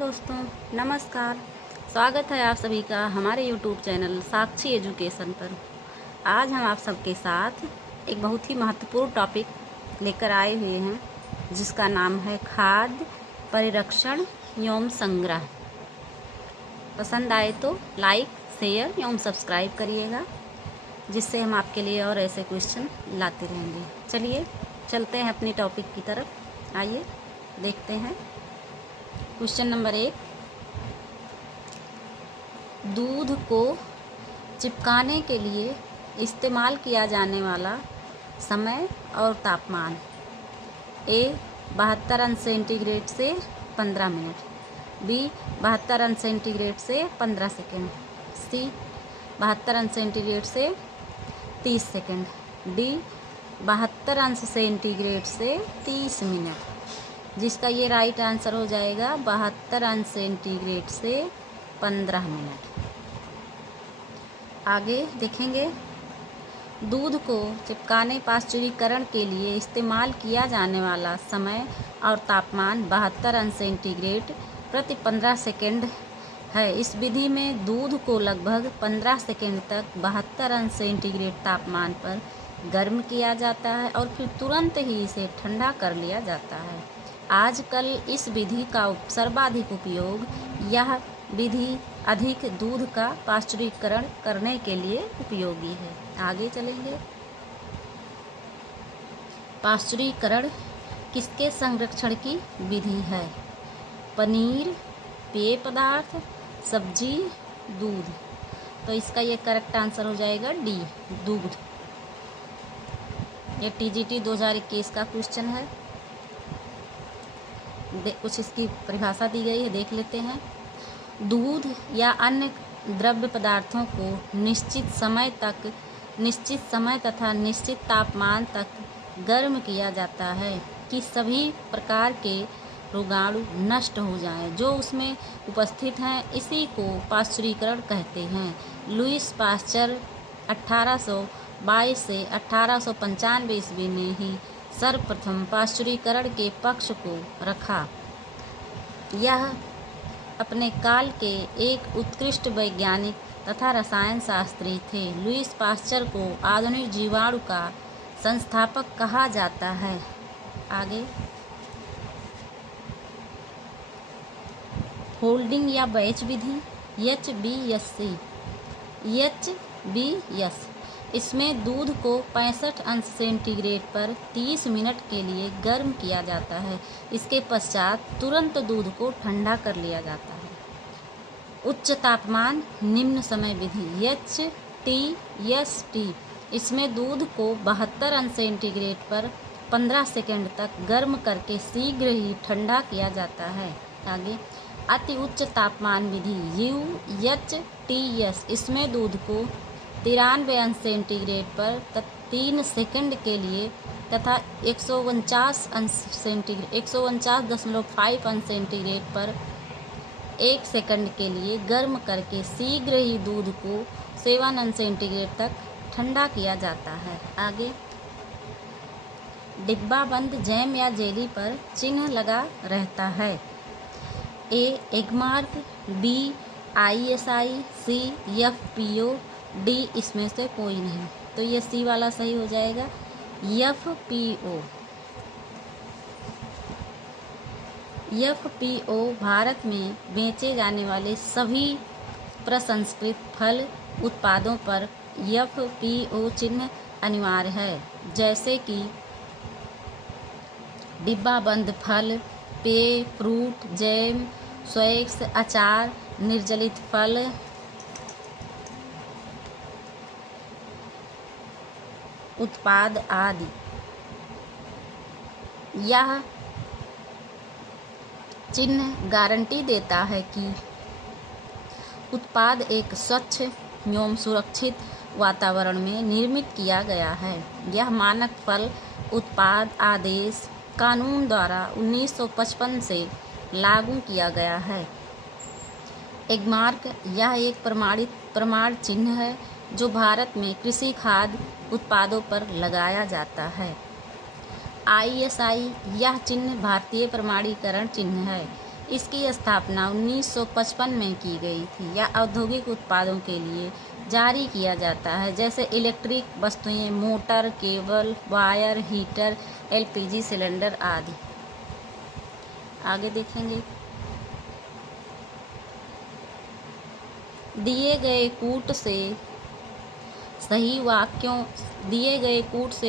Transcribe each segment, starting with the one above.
दोस्तों, नमस्कार। स्वागत है आप सभी का हमारे YouTube चैनल साक्षी एजुकेशन पर। आज हम आप सबके साथ एक बहुत ही महत्वपूर्ण टॉपिक लेकर आए हुए हैं, जिसका नाम है खाद्य परिरक्षण एवं संग्रह। पसंद आए तो लाइक, शेयर एवं सब्सक्राइब करिएगा, जिससे हम आपके लिए और ऐसे क्वेश्चन लाते रहेंगे। चलिए चलते हैं अपनी टॉपिक की तरफ। आइए देखते हैं। क्वेश्चन नंबर 1, दूध को चिपकाने के लिए इस्तेमाल किया जाने वाला समय और तापमान। ए 72 अंश सेंटीग्रेड से 15 मिनट, बी 72 अंश सेंटीग्रेड से 15 सेकेंड, सी 72 अंश सेंटीग्रेड से 30 सेकेंड, डी 72 अंश सेंटीग्रेड से 30 मिनट। जिसका ये राइट आंसर हो जाएगा 72 अंश सेंटीग्रेड से 15 मिनट। आगे देखेंगे। दूध को चिपकाने पाश्चुरीकरण के लिए इस्तेमाल किया जाने वाला समय और तापमान 72 अंश सेंटीग्रेड प्रति 15 सेकेंड है। इस विधि में दूध को लगभग 15 सेकेंड तक 72 अंश सेंटीग्रेड तापमान पर गर्म किया जाता है और फिर तुरंत ही इसे ठंडा कर लिया जाता है। आजकल इस विधि का सर्वाधिक उपयोग यह विधि अधिक दूध का पाश्चुरीकरण करने के लिए उपयोगी है। आगे चलेंगे। पाश्चुरीकरण किसके संरक्षण की विधि है? पनीर, पेय पदार्थ, सब्जी, दूध। तो इसका ये करेक्ट आंसर हो जाएगा डी, दूध। ये TGT 2021 का क्वेश्चन है। कुछ इसकी परिभाषा दी गई है, देख लेते हैं। दूध या अन्य द्रव्य पदार्थों को निश्चित समय तथा निश्चित तापमान तक गर्म किया जाता है कि सभी प्रकार के रोगाणु नष्ट हो जाएं जो उसमें उपस्थित हैं। इसी को पाश्चुरीकरण कहते हैं। लुईस पाश्चर 1822 से 1895 ईस्वी में ही सर्वप्रथम पाश्चुरीकरण के पक्ष को रखा। यह अपने काल के एक उत्कृष्ट वैज्ञानिक तथा रसायन शास्त्री थे। लुईस पाश्चर को आधुनिक जीवाणु का संस्थापक कहा जाता है। आगे। होल्डिंग या बैच विधि HBS। इसमें दूध को 65 अंश सेंटीग्रेड पर 30 मिनट के लिए गर्म किया जाता है। इसके पश्चात तुरंत दूध को ठंडा कर लिया जाता है। उच्च तापमान निम्न समय विधि HTST। इसमें दूध को 72 अंश सेंटीग्रेड पर 15 सेकेंड तक गर्म करके शीघ्र ही ठंडा किया जाता है। आगे। अति उच्च तापमान विधि UHTS। इसमें दूध को 93 अंश सेंटीग्रेड पर 3 सेकंड के लिए तथा 149.5 अंश सेंटीग्रेड पर 1 सेकंड के लिए गर्म करके शीघ्र ही दूध को 7 अंश सेंटीग्रेड तक ठंडा किया जाता है। आगे। डिब्बाबंद जैम या जेली पर चिन्ह लगा रहता है। A Agmark, B ISI, C FPO, D इसमें से कोई नहीं। तो ये C वाला सही हो जाएगा, FPO। FPO भारत में बेचे जाने वाले सभी प्रसंस्कृत फल उत्पादों पर FPO चिन्ह अनिवार्य है, जैसे कि डिब्बाबंद फल, पेय, फ्रूट, जैम, स्वैक्स, अचार, निर्जलित फल, उत्पाद आदि। यह चिन्ह गारंटी देता है कि उत्पाद एक स्वच्छ एवं सुरक्षित वातावरण में निर्मित किया गया है। यह मानक फल उत्पाद आदेश कानून द्वारा 1955 से लागू किया गया है। एगमार्क यह एक प्रमाण चिन्ह है जो भारत में कृषि खाद्य उत्पादों पर लगाया जाता है। ISI यह चिन्ह भारतीय प्रमाणीकरण चिन्ह है। इसकी स्थापना 1955 में की गई थी। यह औद्योगिक उत्पादों के लिए जारी किया जाता है, जैसे इलेक्ट्रिक वस्तुएं, motor, cable, wire, heater, LPG cylinder आदि। आगे देखेंगे। दिए गए कूट से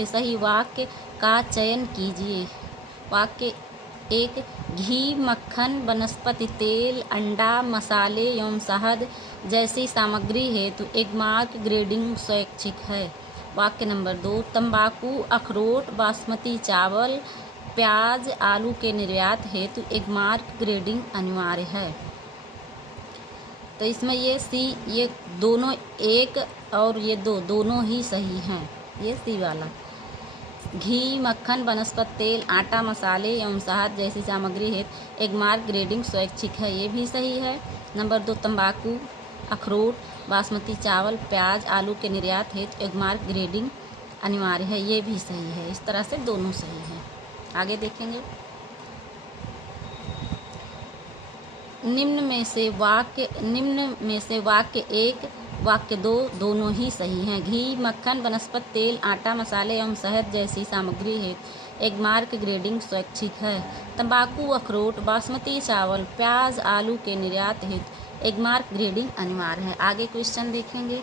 सही वाक्य का चयन कीजिए। वाक्य 1, घी, मक्खन, वनस्पति तेल, अंडा, मसाले एवं शहद जैसी सामग्री हेतु एगमार्क ग्रेडिंग स्वैच्छिक है। वाक्य नंबर 2, तंबाकू, अखरोट, बासमती चावल, प्याज, आलू के निर्यात हेतु एगमार्क ग्रेडिंग अनिवार्य है। तो इसमें ये दोनों 1 और ये 2 दोनों ही सही हैं। ये सी वाला, घी, मक्खन, वनस्पति तेल, आटा, मसाले एवं शहद जैसी सामग्री हेतु एगमार्क ग्रेडिंग स्वैच्छिक है, ये भी सही है। नंबर 2, तंबाकू, अखरोट, बासमती चावल, प्याज, आलू के निर्यात हेतु एगमार्क ग्रेडिंग अनिवार्य है, ये भी सही है। इस तरह से दोनों सही हैं। आगे देखेंगे। निम्न में से वाक्य 1, वाक्य 2 दोनों ही सही हैं। घी, मक्खन, वनस्पति तेल, आटा, मसाले एवं शहद जैसी सामग्री हेतु एगमार्क ग्रेडिंग स्वैच्छिक है। तंबाकू, अखरोट, बासमती चावल, प्याज, आलू के निर्यात हेतु एगमार्क ग्रेडिंग अनिवार्य है। आगे क्वेश्चन देखेंगे।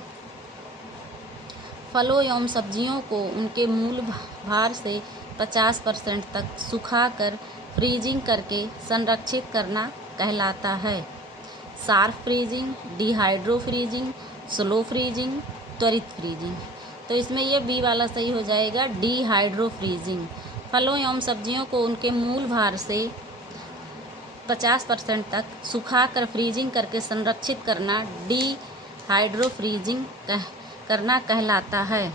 फलों एवं सब्जियों को उनके मूल भार से 50% तक सुखाकर फ्रीजिंग करके संरक्षित करना कहलाता है। Sharp freezing, dehydro freezing, slow freezing, त्वरित फ्रीजिंग। तो इसमें ये बी वाला सही हो जाएगा, डिहाइड्रो फ्रीजिंग। फलों एवं सब्जियों को उनके मूल भार से 50% तक सुखाकर फ्रीजिंग करके संरक्षित करना डिहाइड्रो फ्रीजिंग करना कहलाता है।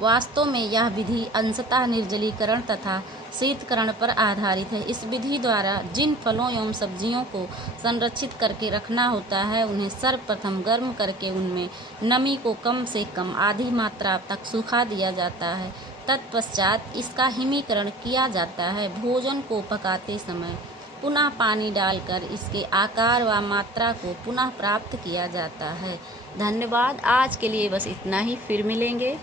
वास्तव में यह विधि अंशतः निर्जलीकरण तथा शीतकरण पर आधारित है। इस विधि द्वारा जिन फलों एवं सब्जियों को संरक्षित करके रखना होता है, उन्हें सर्वप्रथम गर्म करके उनमें नमी को कम से कम आधी मात्रा तक सुखा दिया जाता है। तत्पश्चात इसका हिमीकरण किया जाता है। भोजन को पकाते समय पुनः पानी डालकर इसके आकार व मात्रा को पुनः प्राप्त किया जाता है। धन्यवाद। आज के लिए बस इतना ही, फिर मिलेंगे।